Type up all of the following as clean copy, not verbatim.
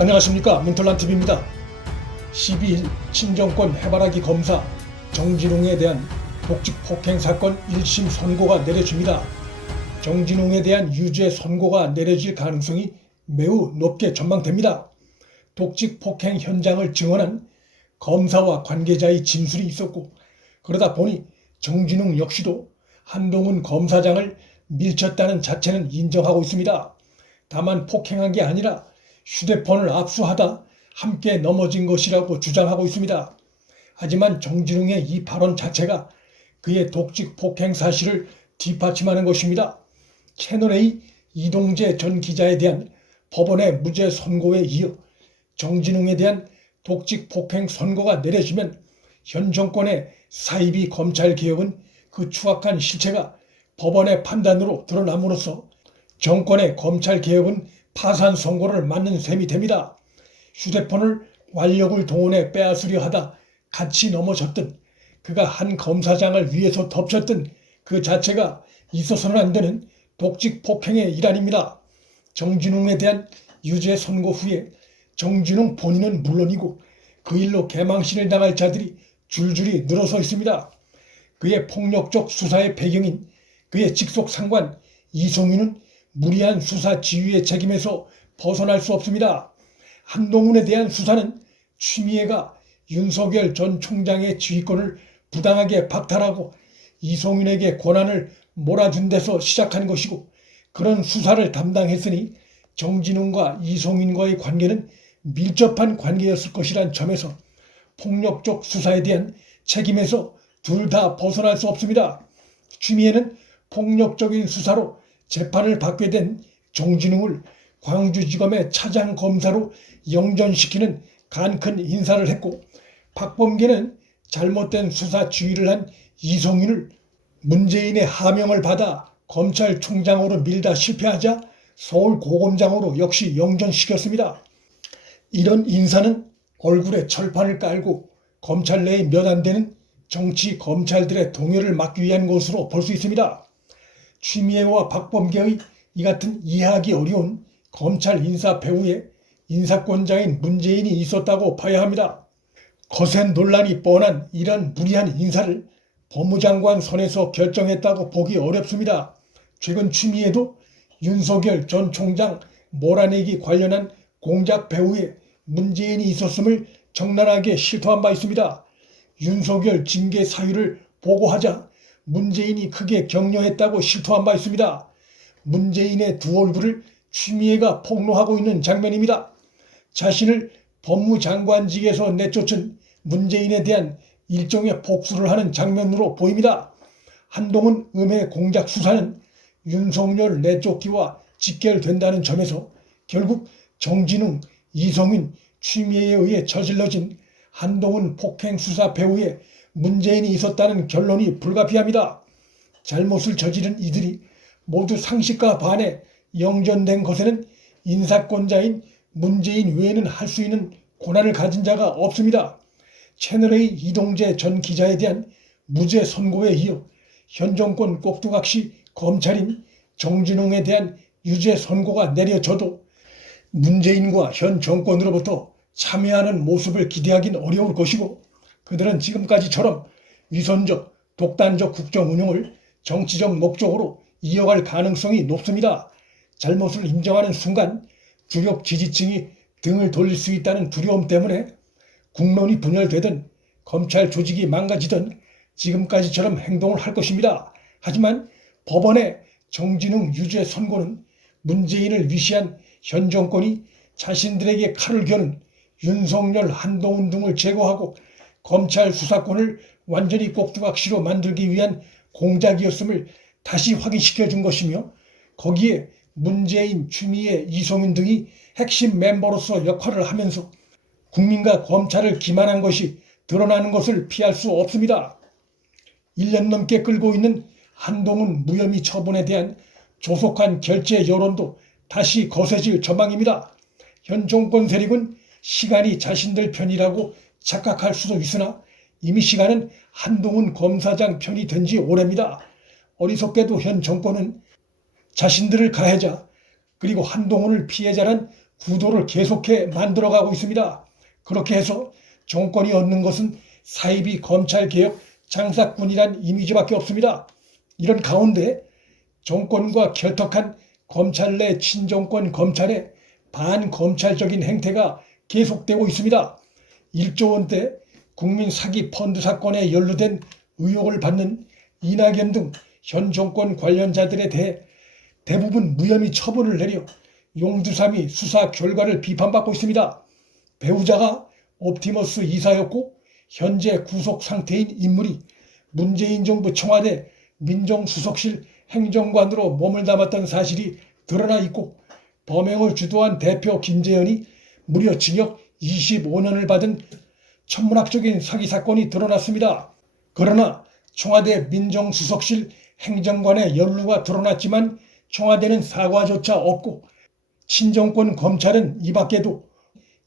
안녕하십니까, 문털란TV입니다. 12일 친정권 해바라기 검사 정진웅에 대한 독직 폭행 사건 1심 선고가 내려집니다. 정진웅에 대한 유죄 선고가 내려질 가능성이 매우 높게 전망됩니다. 독직 폭행 현장을 증언한 검사와 관계자의 진술이 있었고, 그러다 보니 정진웅 역시도 한동훈 검사장을 밀쳤다는 자체는 인정하고 있습니다. 다만 폭행한 게 아니라 휴대폰을 압수하다 함께 넘어진 것이라고 주장하고 있습니다. 하지만 정진웅의 이 발언 자체가 그의 독직 폭행 사실을 뒷받침하는 것입니다. 채널A 이동재 전 기자에 대한 법원의 무죄 선고에 이어 정진웅에 대한 독직 폭행 선고가 내려지면 현 정권의 사이비 검찰개혁은 그 추악한 실체가 법원의 판단으로 드러남으로써 정권의 검찰개혁은 파산 선고를 맞는 셈이 됩니다. 휴대폰을 완력을 동원해 빼앗으려 하다 같이 넘어졌든 그가 한 검사장을 위해서 덮쳤든 그 자체가 있어서는 안 되는 독직 폭행의 일환입니다. 정진웅에 대한 유죄 선고 후에 정진웅 본인은 물론이고 그 일로 개망신을 당할 자들이 줄줄이 늘어서 있습니다. 그의 폭력적 수사의 배경인 그의 직속 상관 이송윤은 무리한 수사 지휘의 책임에서 벗어날 수 없습니다. 한동훈에 대한 수사는 추미애가 윤석열 전 총장의 지휘권을 부당하게 박탈하고 이송윤에게 권한을 몰아준 데서 시작한 것이고, 그런 수사를 담당했으니 정진웅과 이송윤과의 관계는 밀접한 관계였을 것이란 점에서 폭력적 수사에 대한 책임에서 둘 다 벗어날 수 없습니다. 추미애는 폭력적인 수사로 재판을 받게 된 정진웅을 광주지검의 차장검사로 영전시키는 간큰 인사를 했고, 박범계는 잘못된 수사 지휘를 한 이송윤을 문재인의 하명을 받아 검찰총장으로 밀다 실패하자 서울고검장으로 역시 영전시켰습니다. 이런 인사는 얼굴에 철판을 깔고 검찰 내에 몇 안 되는 정치 검찰들의 동요를 막기 위한 것으로 볼 수 있습니다. 추미애와 박범계의 이 같은 이해하기 어려운 검찰 인사 배후에 인사권자인 문재인이 있었다고 봐야 합니다. 거센 논란이 뻔한 이런 무리한 인사를 법무장관 선에서 결정했다고 보기 어렵습니다. 최근 추미애도 윤석열 전 총장 몰아내기 관련한 공작 배후에 문재인이 있었음을 적나라하게 실토한 바 있습니다. 윤석열 징계 사유를 보고하자 문재인이 크게 격려했다고 실토한 바 있습니다. 문재인의 두 얼굴을 추미애가 폭로하고 있는 장면입니다. 자신을 법무장관직에서 내쫓은 문재인에 대한 일종의 복수를 하는 장면으로 보입니다. 한동훈 음해 공작 수사는 윤석열 내쫓기와 직결된다는 점에서 결국 정진웅, 이송윤, 추미애에 의해 저질러진 한동훈 폭행 수사 배후에 문재인이 있었다는 결론이 불가피합니다. 잘못을 저지른 이들이 모두 상식과 반해 영전된 것에는 인사권자인 문재인 외에는 할 수 있는 권한을 가진 자가 없습니다. 채널A 이동재 전 기자에 대한 무죄 선고에 이어 현 정권 꼭두각시 검찰인 정진웅에 대한 유죄 선고가 내려져도 문재인과 현 정권으로부터 참여하는 모습을 기대하긴 어려울 것이고, 그들은 지금까지처럼 위선적, 독단적 국정 운영을 정치적 목적으로 이어갈 가능성이 높습니다. 잘못을 인정하는 순간 주력 지지층이 등을 돌릴 수 있다는 두려움 때문에 국론이 분열되든 검찰 조직이 망가지든 지금까지처럼 행동을 할 것입니다. 하지만 법원의 정진웅 유죄 선고는 문재인을 위시한 현 정권이 자신들에게 칼을 겨눈 윤석열, 한동훈 등을 제거하고 검찰 수사권을 완전히 꼭두각시로 만들기 위한 공작이었음을 다시 확인시켜 준 것이며, 거기에 문재인, 추미애, 이송윤 등이 핵심 멤버로서 역할을 하면서 국민과 검찰을 기만한 것이 드러나는 것을 피할 수 없습니다. 1년 넘게 끌고 있는 한동훈 무혐의 처분에 대한 조속한 결재 여론도 다시 거세질 전망입니다. 현 정권 세력은 시간이 자신들 편이라고 착각할 수도 있으나 이미 시간은 한동훈 검사장 편이 된 지 오래입니다. 어리석게도 현 정권은 자신들을 가해자, 그리고 한동훈을 피해자란 구도를 계속해 만들어가고 있습니다. 그렇게 해서 정권이 얻는 것은 사이비 검찰개혁 장사꾼이란 이미지밖에 없습니다. 이런 가운데 정권과 결탁한 검찰 내 친정권 검찰의 반검찰적인 행태가 계속되고 있습니다. 1조 원대 국민 사기 펀드 사건에 연루된 의혹을 받는 이낙연 등 현 정권 관련자들에 대해 대부분 무혐의 처분을 내려 용두사미 수사 결과를 비판받고 있습니다. 배우자가 옵티머스 이사였고 현재 구속 상태인 인물이 문재인 정부 청와대 민정수석실 행정관으로 몸을 담았던 사실이 드러나 있고 범행을 주도한 대표 김재현이 무려 징역 25년을 받은 천문학적인 사기 사건이 드러났습니다. 그러나 청와대 민정수석실 행정관의 연루가 드러났지만 청와대는 사과조차 없고 친정권 검찰은 이 밖에도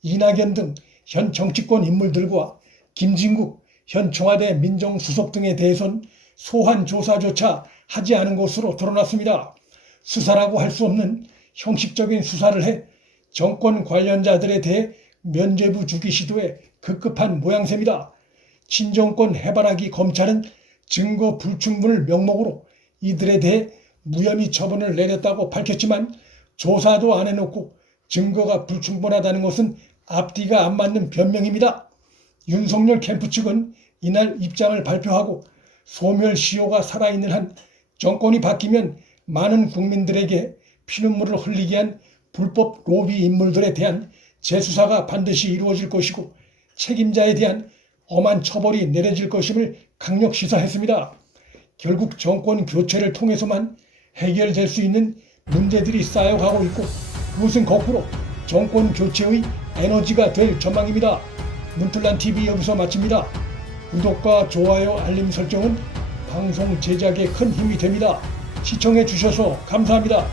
이낙연 등 현 정치권 인물들과 김진국 현 청와대 민정수석 등에 대해선 소환 조사조차 하지 않은 것으로 드러났습니다. 수사라고 할 수 없는 형식적인 수사를 해 정권 관련자들에 대해 면죄부 주기 시도에 급급한 모양새입니다. 친정권 해바라기 검찰은 증거 불충분을 명목으로 이들에 대해 무혐의 처분을 내렸다고 밝혔지만 조사도 안 해놓고 증거가 불충분하다는 것은 앞뒤가 안 맞는 변명입니다. 윤석열 캠프 측은 이날 입장을 발표하고 소멸시효가 살아있는 한 정권이 바뀌면 많은 국민들에게 피눈물을 흘리게 한 불법 로비 인물들에 대한 재수사가 반드시 이루어질 것이고 책임자에 대한 엄한 처벌이 내려질 것임을 강력 시사했습니다. 결국 정권 교체를 통해서만 해결될 수 있는 문제들이 쌓여가고 있고 그것은 거꾸로 정권 교체의 에너지가 될 전망입니다. 문틀란TV 여기서 마칩니다. 구독과 좋아요 알림 설정은 방송 제작에 큰 힘이 됩니다. 시청해 주셔서 감사합니다.